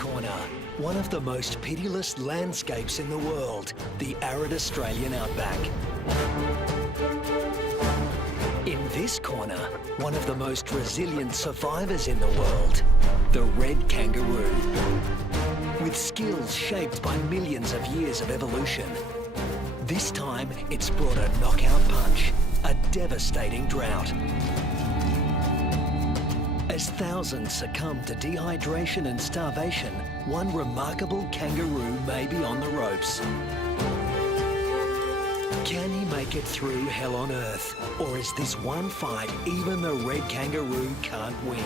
corner, one of the most pitiless landscapes in the world, the arid Australian outback. In this corner, one of the most resilient survivors in the world, the red kangaroo. With skills shaped by millions of years of evolution, this time it's brought a knockout punch, a devastating drought. As thousands succumb to dehydration and starvation, one remarkable kangaroo may be on the ropes. Can he make it through hell on earth? Or is this one fight even the red kangaroo can't win?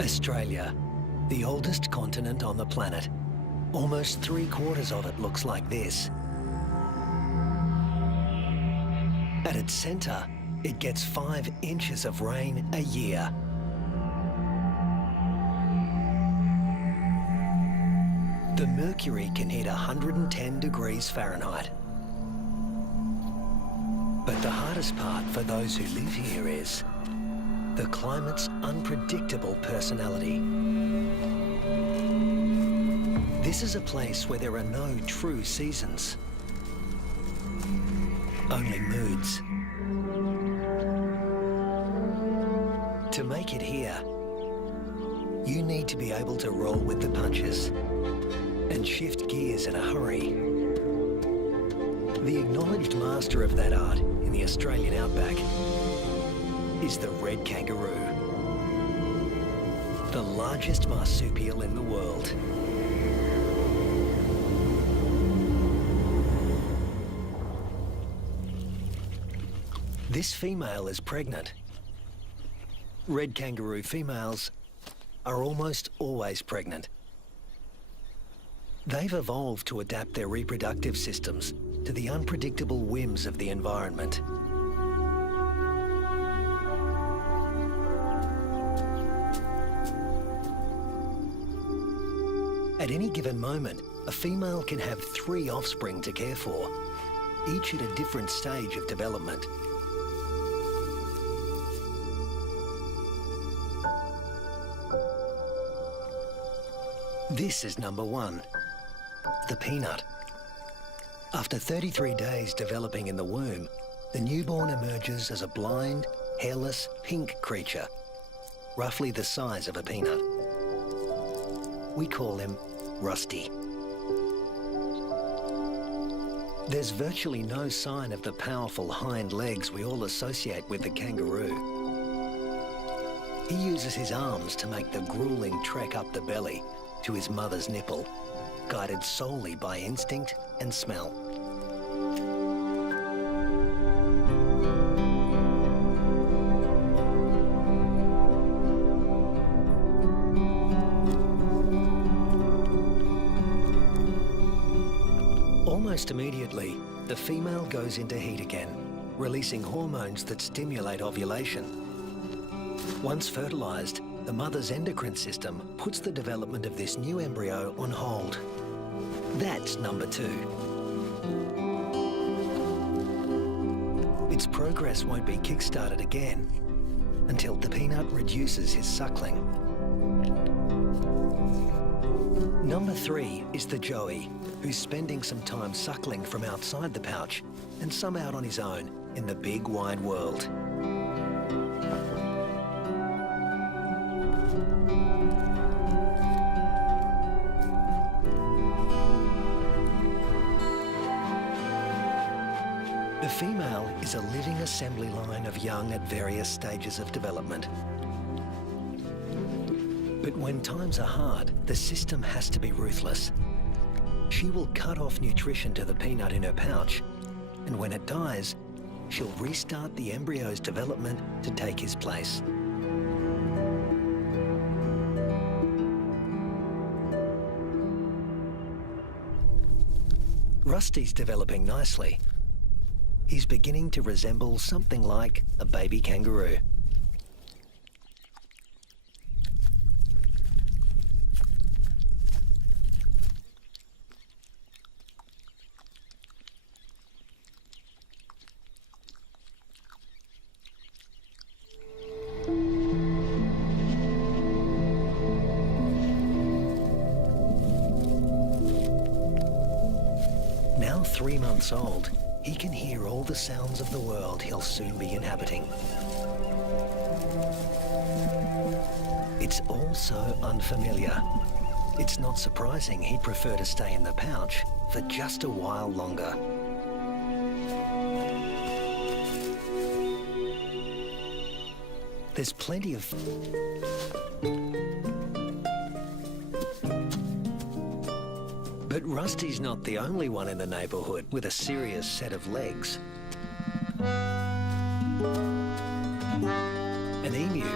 Australia, the oldest continent on the planet. Almost 3/4 of it looks like this. At its centre, it gets 5 inches of rain a year. The mercury can hit 110 degrees Fahrenheit. But the hardest part for those who live here is the climate's unpredictable personality. This is a place where there are no true seasons, only moods. To make it here, you need to be able to roll with the punches and shift gears in a hurry. The acknowledged master of that art in the Australian outback is the red kangaroo, the largest marsupial in the world. This female is pregnant. Red kangaroo females are almost always pregnant. They've evolved to adapt their reproductive systems to the unpredictable whims of the environment. At any given moment, a female can have 3 offspring to care for, each at a different stage of development. This is number 1, the peanut. After 33 days developing in the womb, the newborn emerges as a blind, hairless, pink creature, roughly the size of a peanut. We call him Rusty. There's virtually no sign of the powerful hind legs we all associate with the kangaroo. He uses his arms to make the grueling trek up the belly to his mother's nipple, guided solely by instinct and smell. Almost immediately, the female goes into heat again, releasing hormones that stimulate ovulation. Once fertilized, the mother's endocrine system puts the development of this new embryo on hold. That's number 2. Its progress won't be kick-started again until the peanut reduces his suckling. Number 3 is the joey, who's spending some time suckling from outside the pouch and some out on his own in the big wide world. The female is a living assembly line of young at various stages of development. But when times are hard, the system has to be ruthless. She will cut off nutrition to the peanut in her pouch, and when it dies, she'll restart the embryo's development to take his place. Rusty's developing nicely. He's beginning to resemble something like a baby kangaroo. Now 3 months old, he can hear all the sounds of the world he'll soon be inhabiting. It's all so unfamiliar. It's not surprising he'd prefer to stay in the pouch for just a while longer. There's plenty of... But Rusty's not the only one in the neighbourhood with a serious set of legs. An emu,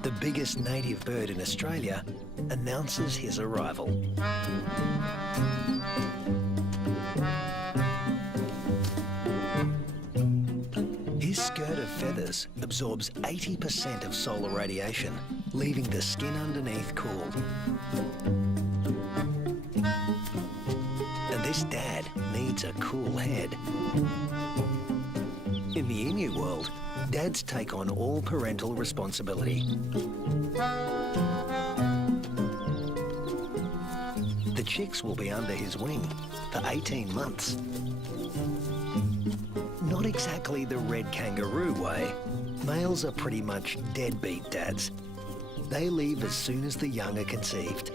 the biggest native bird in Australia, announces his arrival. His skirt of feathers absorbs 80% of solar radiation, leaving the skin underneath cool. And this dad needs a cool head. In the emu world, dads take on all parental responsibility. The chicks will be under his wing for 18 months. Not exactly the red kangaroo way. Males are pretty much deadbeat dads. They leave as soon as the young are conceived.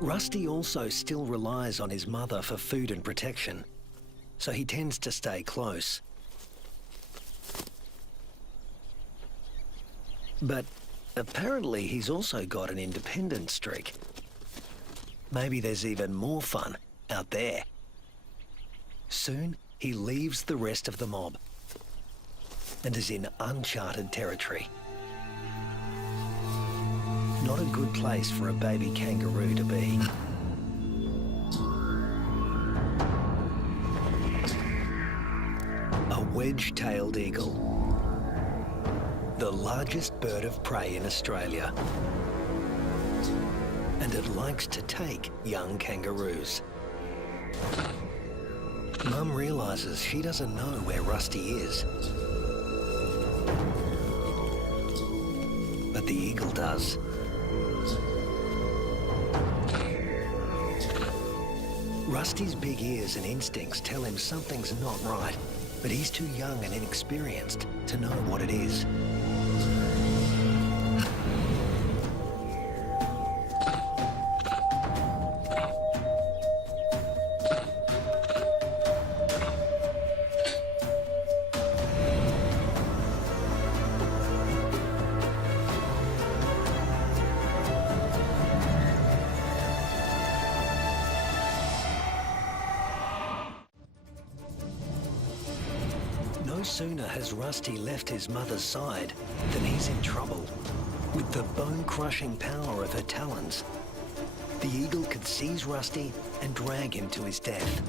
Rusty also still relies on his mother for food and protection, so he tends to stay close. But apparently he's also got an independent streak. Maybe there's even more fun out there. Soon he leaves the rest of the mob and is in uncharted territory. Not a good place for a baby kangaroo to be. A wedge-tailed eagle, the largest bird of prey in Australia. And it likes to take young kangaroos. Mum realises she doesn't know where Rusty is. But the eagle does. Rusty's big ears and instincts tell him something's not right, but he's too young and inexperienced to know what it is. No sooner has Rusty left his mother's side than he's in trouble. With the bone-crushing power of her talons, the eagle could seize Rusty and drag him to his death.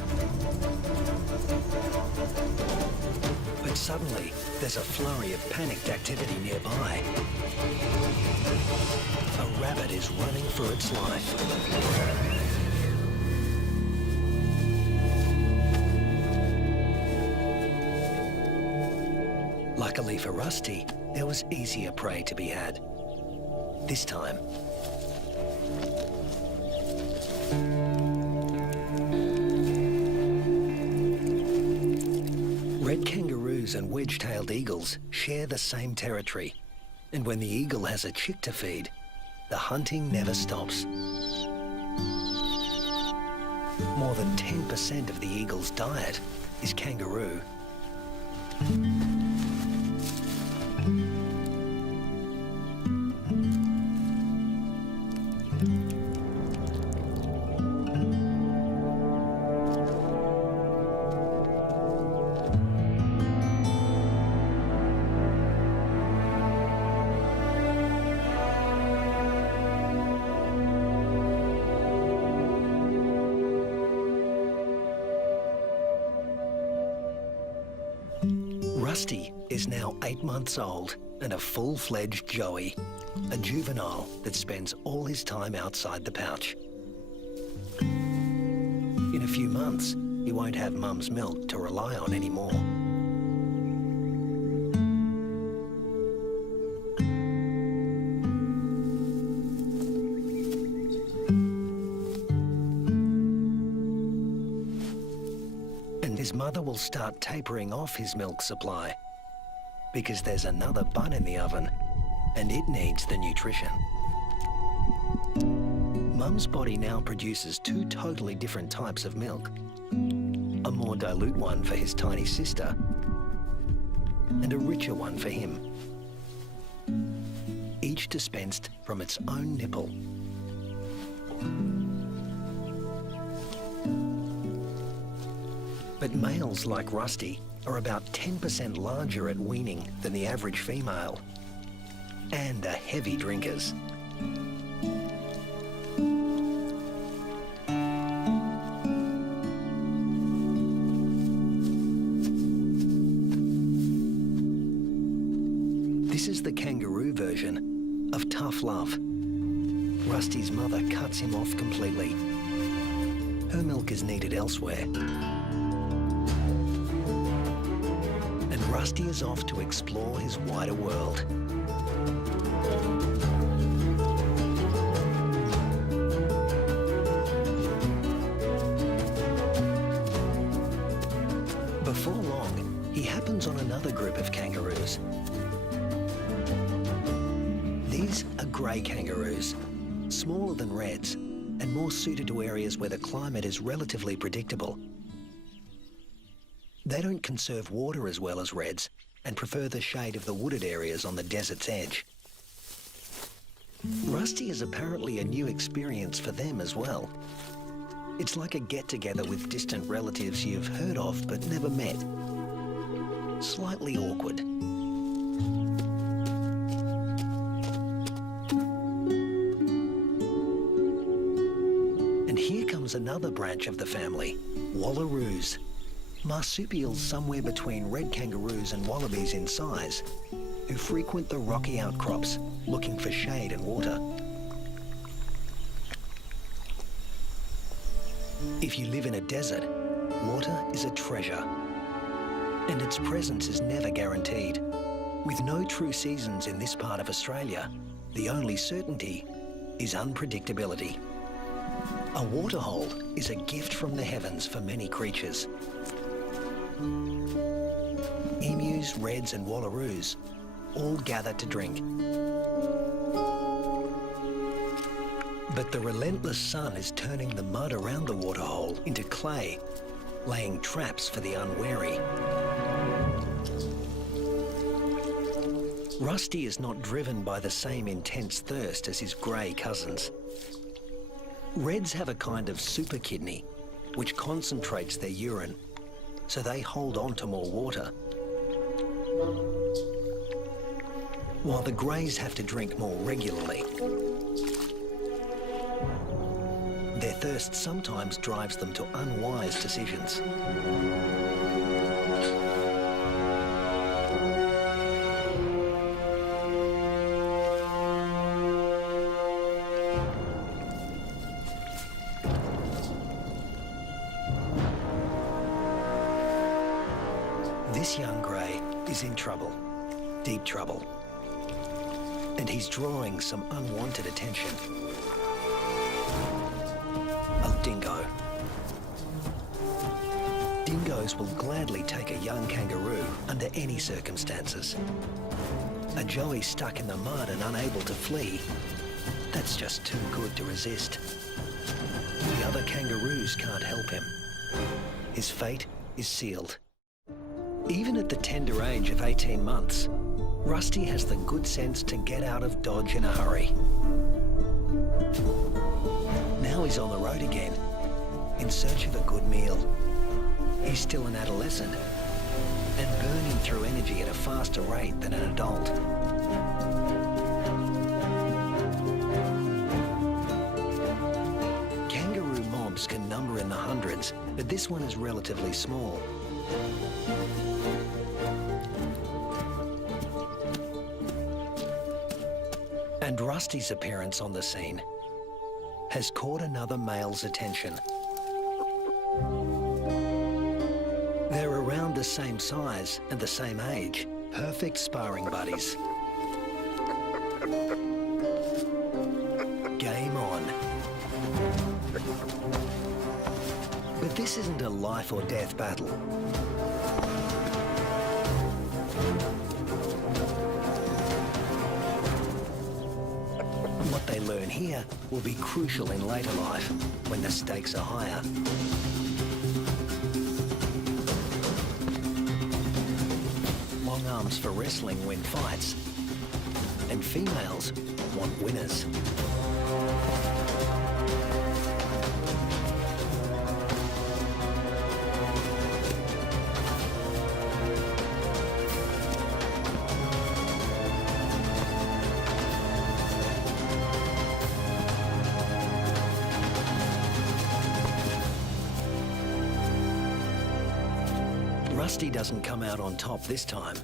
But suddenly, there's a flurry of panicked activity nearby. A rabbit is running for its life. Luckily for Rusty, there was easier prey to be had. This time, red kangaroos and wedge-tailed eagles share the same territory, and when the eagle has a chick to feed, the hunting never stops. More than 10% of the eagle's diet is kangaroo. Rusty is now 8 months old and a full-fledged joey, a juvenile that spends all his time outside the pouch. In a few months, he won't have Mum's milk to rely on anymore. brother will start tapering off his milk supply because there's another bun in the oven and it needs the nutrition. Mum's body now produces two totally different types of milk. A more dilute one for his tiny sister and a richer one for him. Each dispensed from its own nipple. But males like Rusty are about 10% larger at weaning than the average female and are heavy drinkers. This is the kangaroo version of tough love. Rusty's mother cuts him off completely. Her milk is needed elsewhere. And Rusty is off to explore his wider world. Before long, he happens on another group of kangaroos. These are grey kangaroos, smaller than reds and more suited to areas where the climate is relatively predictable. They don't conserve water as well as reds and prefer the shade of the wooded areas on the desert's edge. Rusty is apparently a new experience for them as well. It's like a get-together with distant relatives you've heard of but never met. Slightly awkward. Another branch of the family, wallaroos, marsupials somewhere between red kangaroos and wallabies in size, who frequent the rocky outcrops looking for shade and water. If you live in a desert, water is a treasure, and its presence is never guaranteed. With no true seasons in this part of Australia, the only certainty is unpredictability. A waterhole is a gift from the heavens for many creatures. Emus, reds and wallaroos all gather to drink. But the relentless sun is turning the mud around the waterhole into clay, laying traps for the unwary. Rusty is not driven by the same intense thirst as his grey cousins. Reds have a kind of super kidney, which concentrates their urine, so they hold on to more water. While the greys have to drink more regularly. Their thirst sometimes drives them to unwise decisions. This young grey is in trouble, deep trouble, and he's drawing some unwanted attention. A dingo. Dingoes will gladly take a young kangaroo under any circumstances. A joey stuck in the mud and unable to flee, that's just too good to resist. The other kangaroos can't help him. His fate is sealed. Even at the tender age of 18 months, Rusty has the good sense to get out of Dodge in a hurry. Now he's on the road again, in search of a good meal. He's still an adolescent, and burning through energy at a faster rate than an adult. Kangaroo mobs can number in the hundreds, but this one is relatively small. And Rusty's appearance on the scene has caught another male's attention. They're around the same size and the same age, perfect sparring buddies. Game on. But But this isn't a life or death battle. What they learn here will be crucial in later life, when the stakes are higher. Long arms for wrestling win fights, and females want winners. Rusty doesn't come out on top this time,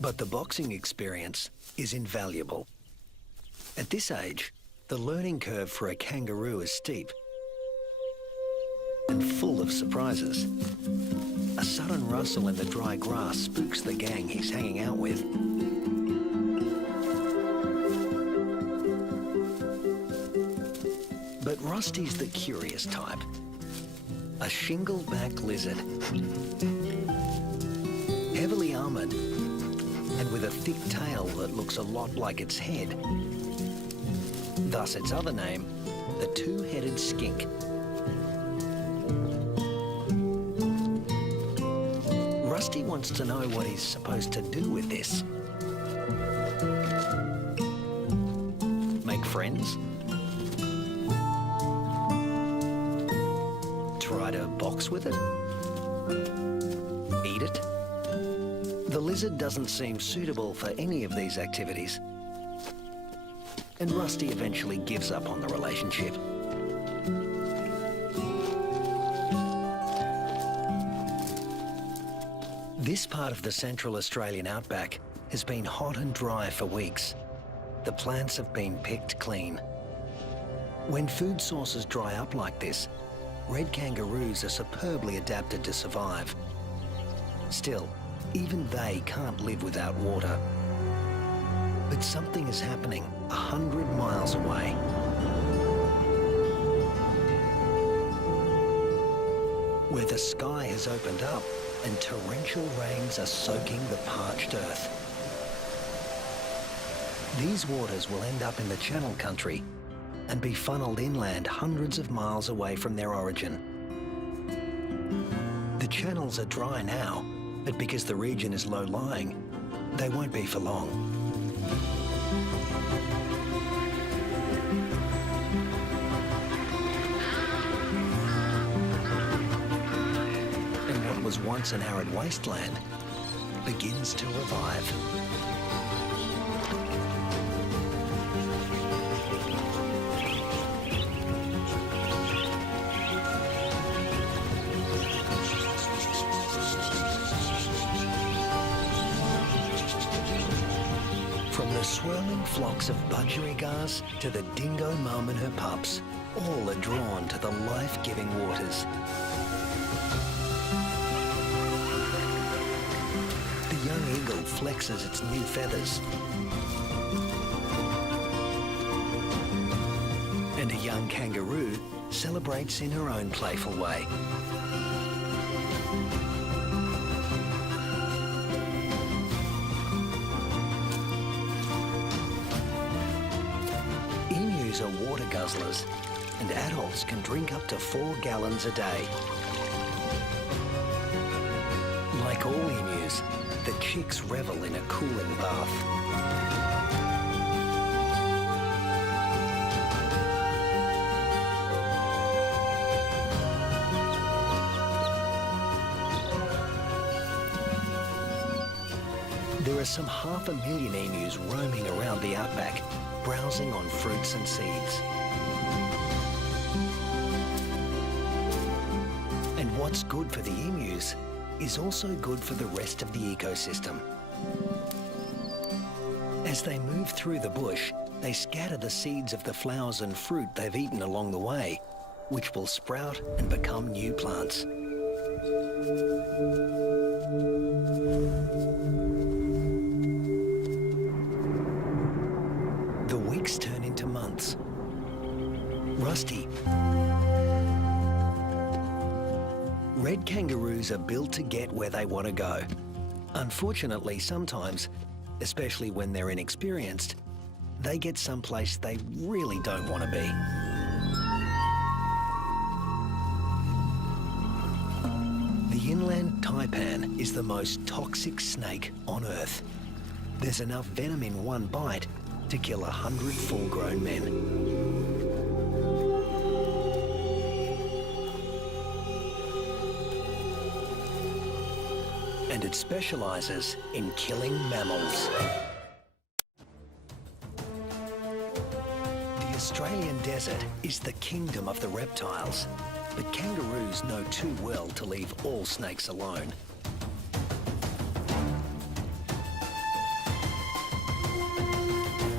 but the boxing experience is invaluable. At this age, the learning curve for a kangaroo is steep and full of surprises. A sudden rustle in the dry grass spooks the gang he's hanging out with. But Rusty's the curious type. A shingle-back lizard, heavily armoured and with a thick tail that looks a lot like its head. Thus its other name, the two-headed skink. Rusty wants to know what he's supposed to do with this. Make friends? Try to box with it? Eat it? The lizard doesn't seem suitable for any of these activities. And Rusty eventually gives up on the relationship. This part of the Central Australian outback has been hot and dry for weeks. The plants have been picked clean. When food sources dry up like this, red kangaroos are superbly adapted to survive. Still, even they can't live without water. But something is happening 100 miles away. Where the sky has opened up and torrential rains are soaking the parched earth. These waters will end up in the Channel Country and be funneled inland hundreds of miles away from their origin. The channels are dry now, but because the region is low-lying, they won't be for long. And what was once an arid wasteland begins to revive. From the swirling flocks of budgerigars to the dingo mum and her pups, all are drawn to the life-giving waters. The young eagle flexes its new feathers. And a young kangaroo celebrates in her own playful way. Emus are water guzzlers, and adults can drink up to 4 gallons a day. Like all emus, the chicks revel in a cooling bath. There are some 500,000 emus roaming around the outback, browsing on fruits and seeds. And what's good for the emus is also good for the rest of the ecosystem. As they move through the bush, they scatter the seeds of the flowers and fruit they've eaten along the way, which will sprout and become new plants. The weeks turn into months. Rusty Red kangaroos are built to get where they want to go. Unfortunately, sometimes, especially when they're inexperienced, they get someplace they really don't want to be. The inland taipan is the most toxic snake on Earth. There's enough venom in one bite to kill 100 full-grown men. And it specialises in killing mammals. The Australian desert is the kingdom of the reptiles, but kangaroos know too well to leave all snakes alone.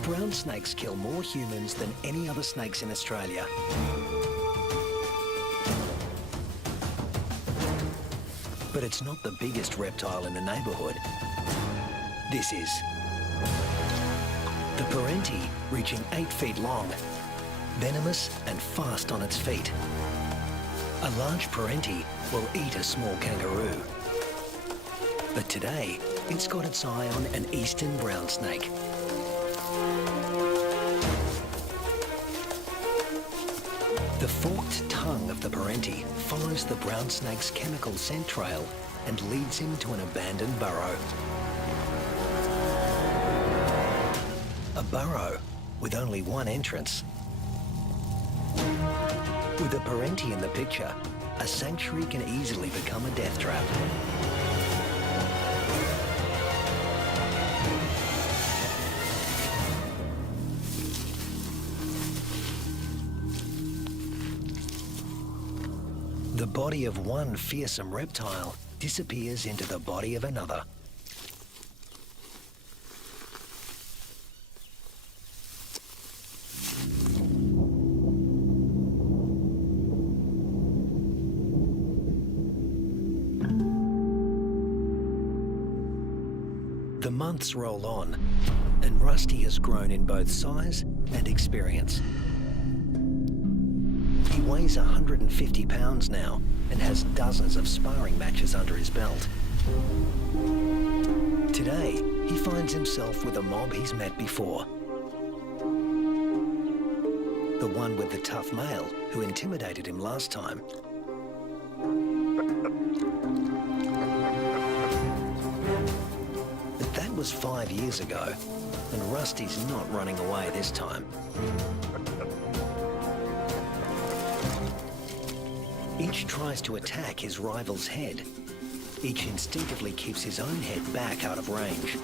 Brown snakes kill more humans than any other snakes in Australia. But it's not the biggest reptile in the neighbourhood. This is. The Parenti, reaching 8 feet long, venomous and fast on its feet. A large Parenti will eat a small kangaroo. But today, it's got its eye on an eastern brown snake. The forked tongue of the Parenti follows the brown snake's chemical scent trail and leads him to an abandoned burrow. A burrow with only one entrance. With a Parenti in the picture, a sanctuary can easily become a death trap. The body of one fearsome reptile disappears into the body of another. The months roll on, and Rusty has grown in both size and experience. He weighs 150 pounds now and has dozens of sparring matches under his belt. Today, he finds himself with a mob he's met before. The one with the tough male who intimidated him last time. But that was 5 years ago, and Rusty's not running away this time. Each tries to attack his rival's head. Each instinctively keeps his own head back out of range.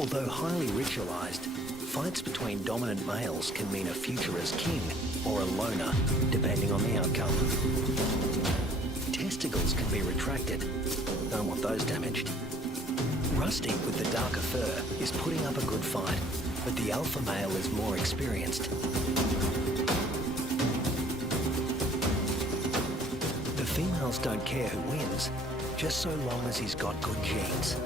Although highly ritualized, fights between dominant males can mean a future as king or a loner, depending on the outcome. Testicles can be retracted. Don't want those damaged. Rusty, with the darker fur, is putting up a good fight, but the alpha male is more experienced. Females don't care who wins, just so long as he's got good genes.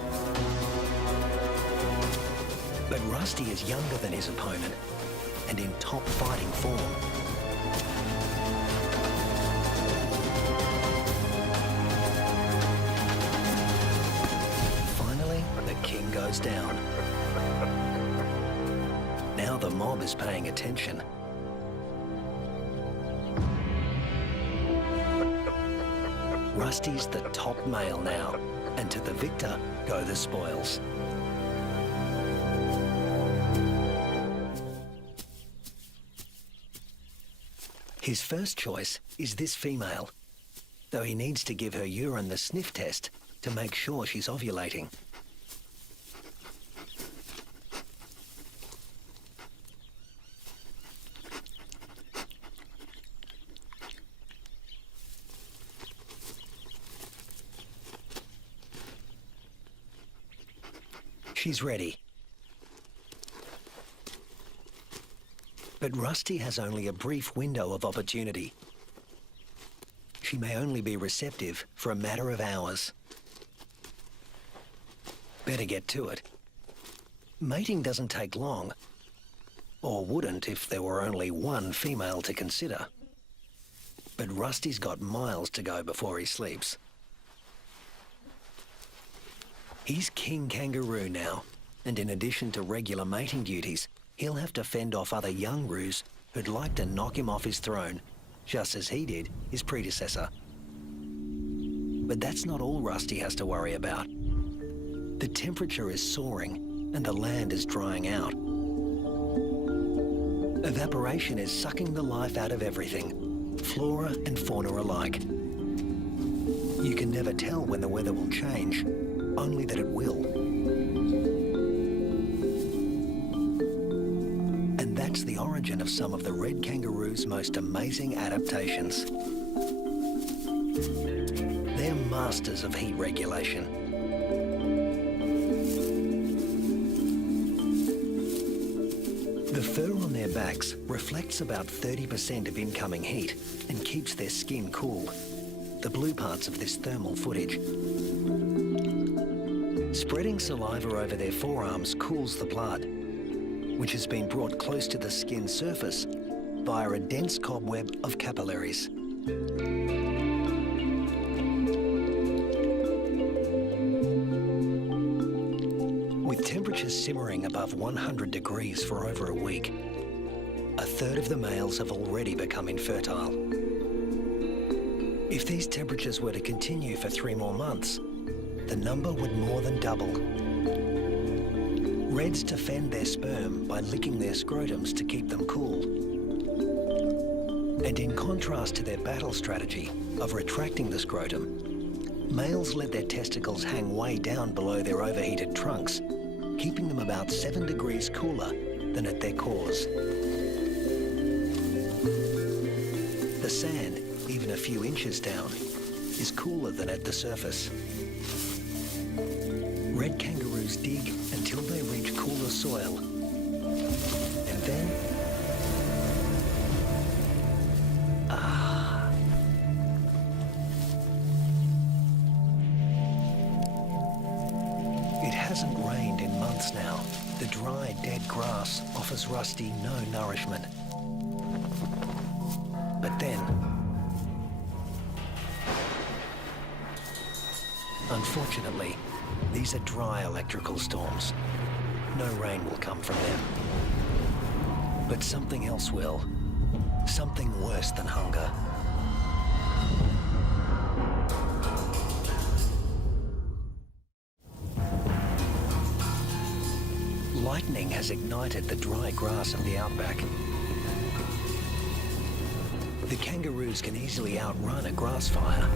But Rusty is younger than his opponent and in top fighting form. Finally, the king goes down. Now the mob is paying attention. Rusty's the top male now, and to the victor go the spoils. His first choice is this female, though he needs to give her urine the sniff test to make sure she's ovulating. She's ready. But Rusty has only a brief window of opportunity. She may only be receptive for a matter of hours. Better get to it. Mating doesn't take long, or wouldn't if there were only one female to consider. but Rusty's got miles to go before he sleeps. He's King Kangaroo now, and in addition to regular mating duties, he'll have to fend off other young roos who'd like to knock him off his throne, just as he did his predecessor. But that's not all Rusty has to worry about. The temperature is soaring and the land is drying out. Evaporation is sucking the life out of everything, flora and fauna alike. You can never tell when the weather will change, only that it will. And that's the origin of some of the red kangaroo's most amazing adaptations. They're masters of heat regulation. The fur on their backs reflects about 30% of incoming heat and keeps their skin cool, the blue parts of this thermal footage. Spreading saliva over their forearms cools the blood, which has been brought close to the skin's surface via a dense cobweb of capillaries. With temperatures simmering above 100 degrees for over a week, a third of the males have already become infertile. If these temperatures were to continue for 3 more months, the number would more than double. Reds defend their sperm by licking their scrotums to keep them cool. And in contrast to their battle strategy of retracting the scrotum, males let their testicles hang way down below their overheated trunks, keeping them about 7 degrees cooler than at their cores. The sand, even a few inches down, is cooler than at the surface. Red kangaroos dig until they reach cooler soil, and then it hasn't rained in months now. The dry, dead grass offers Rusty no nourishment. But then, unfortunately, these are dry electrical storms. No rain will come from them. But something else will. Something worse than hunger. Lightning has ignited the dry grass of the outback. The kangaroos can easily outrun a grass fire.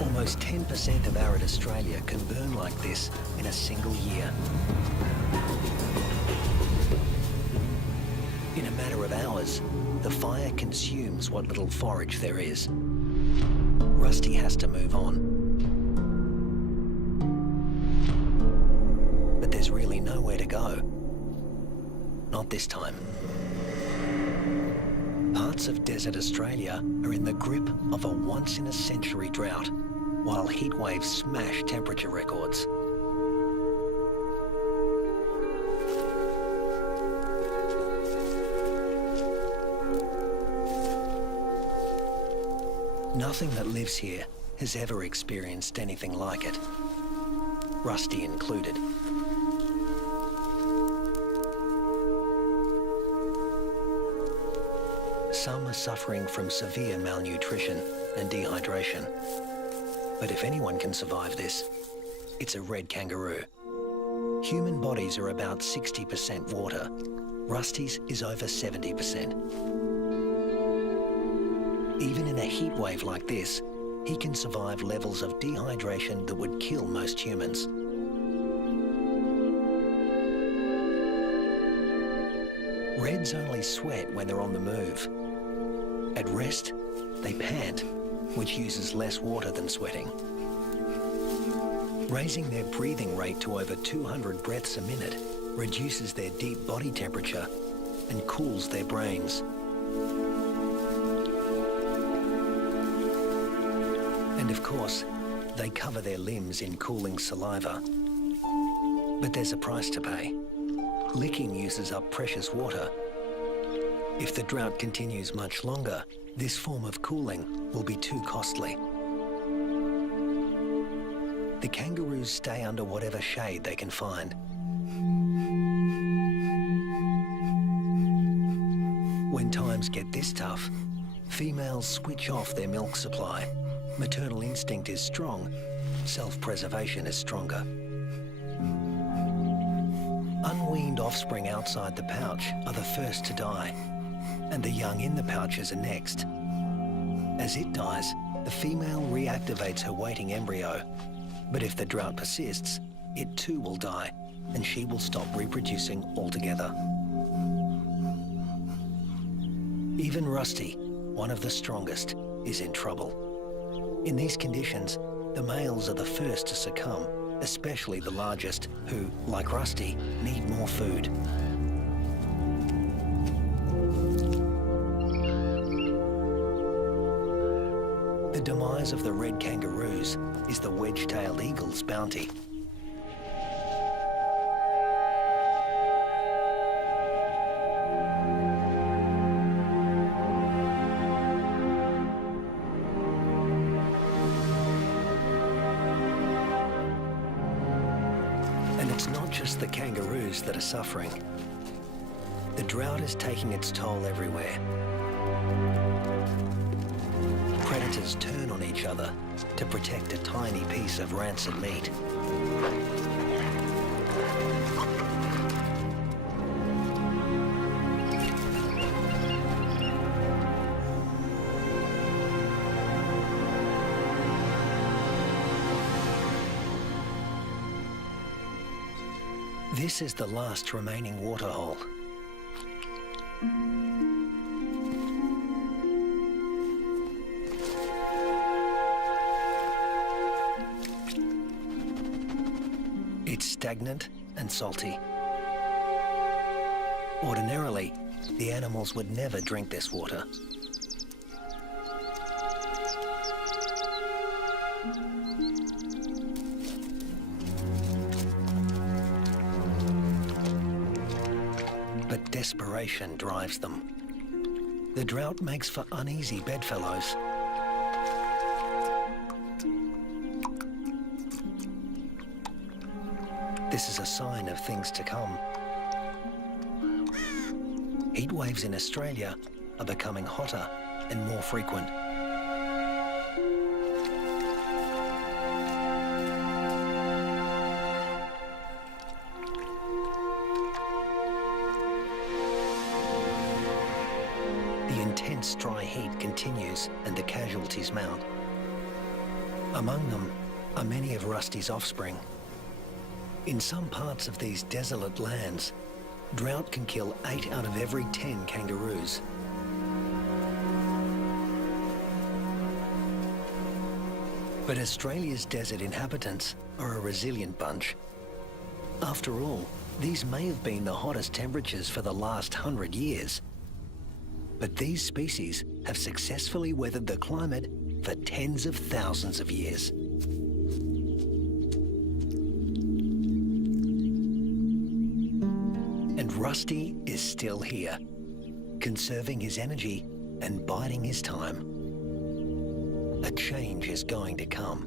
Almost 10% of arid Australia can burn like this in a single year. In a matter of hours, the fire consumes what little forage there is. Rusty has to move on. But there's really nowhere to go. Not this time. Parts of desert Australia are in the grip of a once-in-a-century drought, while heat waves smash temperature records. Nothing that lives here has ever experienced anything like it, Rusty included. Some are suffering from severe malnutrition and dehydration. But if anyone can survive this, it's a red kangaroo. Human bodies are about 60% water. Rusty's is over 70%. Even in a heat wave like this, he can survive levels of dehydration that would kill most humans. Reds only sweat when they're on the move. At rest, they pant, which uses less water than sweating. Raising their breathing rate to over 200 breaths a minute reduces their deep body temperature and cools their brains. And of course, they cover their limbs in cooling saliva. But there's a price to pay. Licking uses up precious water. If the drought continues much longer, this form of cooling will be too costly. The kangaroos stay under whatever shade they can find. When times get this tough, females switch off their milk supply. Maternal instinct is strong, self-preservation is stronger. Unweaned offspring outside the pouch are the first to die, and the young in the pouches are next. As it dies, the female reactivates her waiting embryo. But if the drought persists, it too will die, and she will stop reproducing altogether. Even Rusty, one of the strongest, is in trouble. In these conditions, the males are the first to succumb, especially the largest, who, like Rusty, need more food. The demise of the red kangaroos is the wedge-tailed eagle's bounty. And it's not just the kangaroos that are suffering. The drought is taking its toll everywhere. Predators turn on each other to protect a tiny piece of rancid meat. This is the last remaining waterhole. It's stagnant and salty. Ordinarily, the animals would never drink this water. But desperation drives them. The drought makes for uneasy bedfellows. This is a sign of things to come. Heat waves in Australia are becoming hotter and more frequent. The intense dry heat continues and the casualties mount. Among them are many of Rusty's offspring. In some parts of these desolate lands, drought can kill 8 out of every 10 kangaroos. But Australia's desert inhabitants are a resilient bunch. After all, these may have been the hottest temperatures for the last 100 years. But these species have successfully weathered the climate for tens of thousands of years. And Rusty is still here, conserving his energy and biding his time. A change is going to come.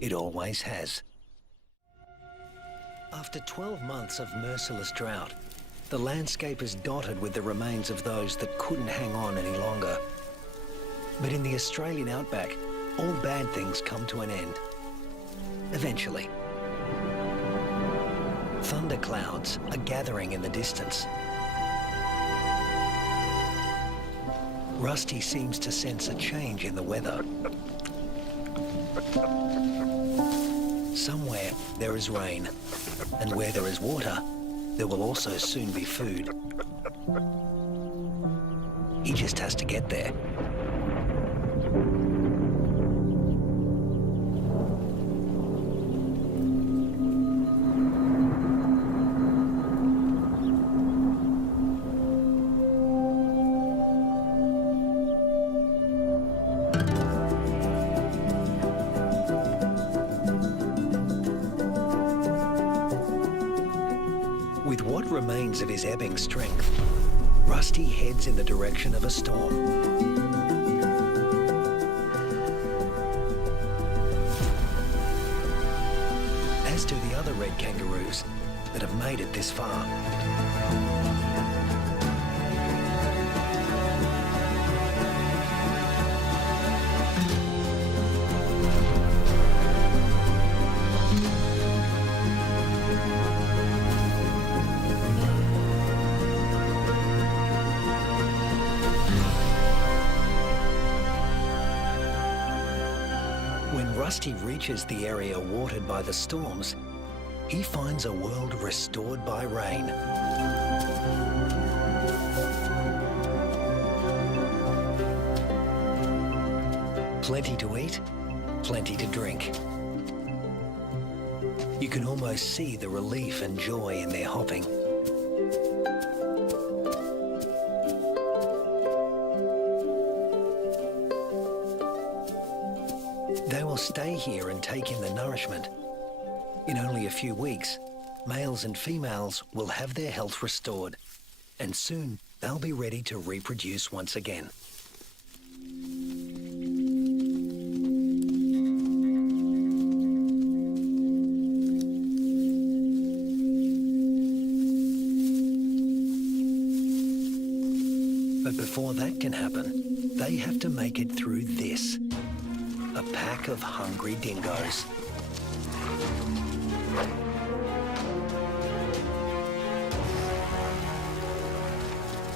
It always has. After 12 months of merciless drought, the landscape is dotted with the remains of those that couldn't hang on any longer. But in the Australian outback, all bad things come to an end. Eventually. Thunderclouds are gathering in the distance. Rusty seems to sense a change in the weather. Somewhere there is rain, and where there is water, there will also soon be food. He just has to get there. With what remains of his ebbing strength, Rusty heads in the direction of a storm. As do the other red kangaroos that have made it this far. When Rusty reaches the area watered by the storms, he finds a world restored by rain. Plenty to eat, plenty to drink. You can almost see the relief and joy in their hopping. They will stay here and take in the nourishment. In only a few weeks, males and females will have their health restored, and soon they'll be ready to reproduce once again. But before that can happen, they have to make it through this. A pack of hungry dingoes.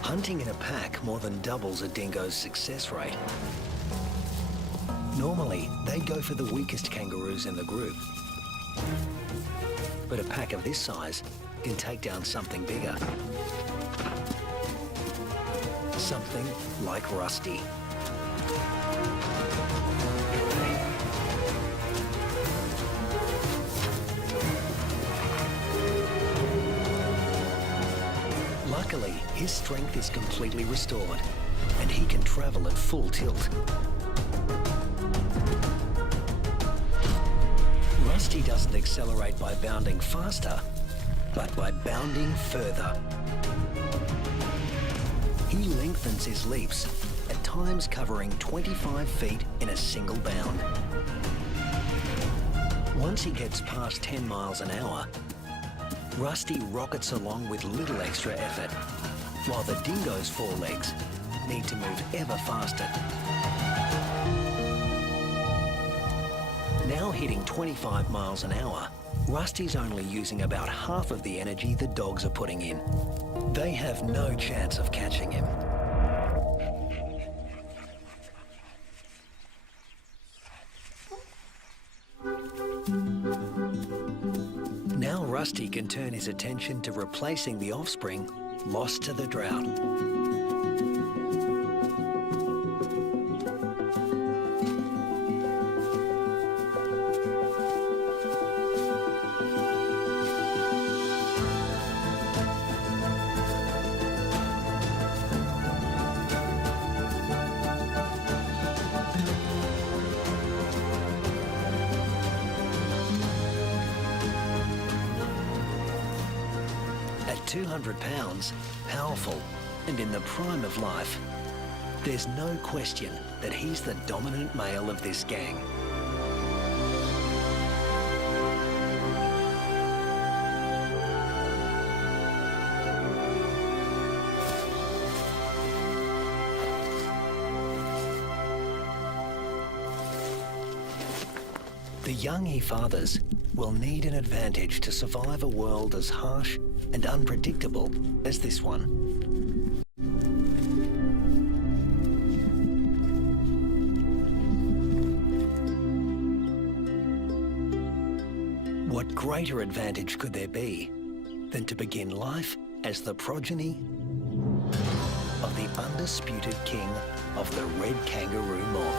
Hunting in a pack more than doubles a dingo's success rate. Normally, they'd go for the weakest kangaroos in the group. But a pack of this size can take down something bigger. Something like Rusty. Luckily, his strength is completely restored, and he can travel at full tilt. Rusty doesn't accelerate by bounding faster, but by bounding further. He lengthens his leaps, at times covering 25 feet in a single bound. Once he gets past 10 miles an hour, Rusty rockets along with little extra effort, while the dingo's forelegs need to move ever faster. Now hitting 25 miles an hour, Rusty's only using about half of the energy the dogs are putting in. They have no chance of catching him. Now Rusty can turn his attention to replacing the offspring lost to the drought. At 200 pounds, powerful, and in the prime of life, there's no question that he's the dominant male of this gang. The young he fathers will need an advantage to survive a world as harsh and unpredictable as this one. What greater advantage could there be than to begin life as the progeny of the undisputed king of the red kangaroo mob?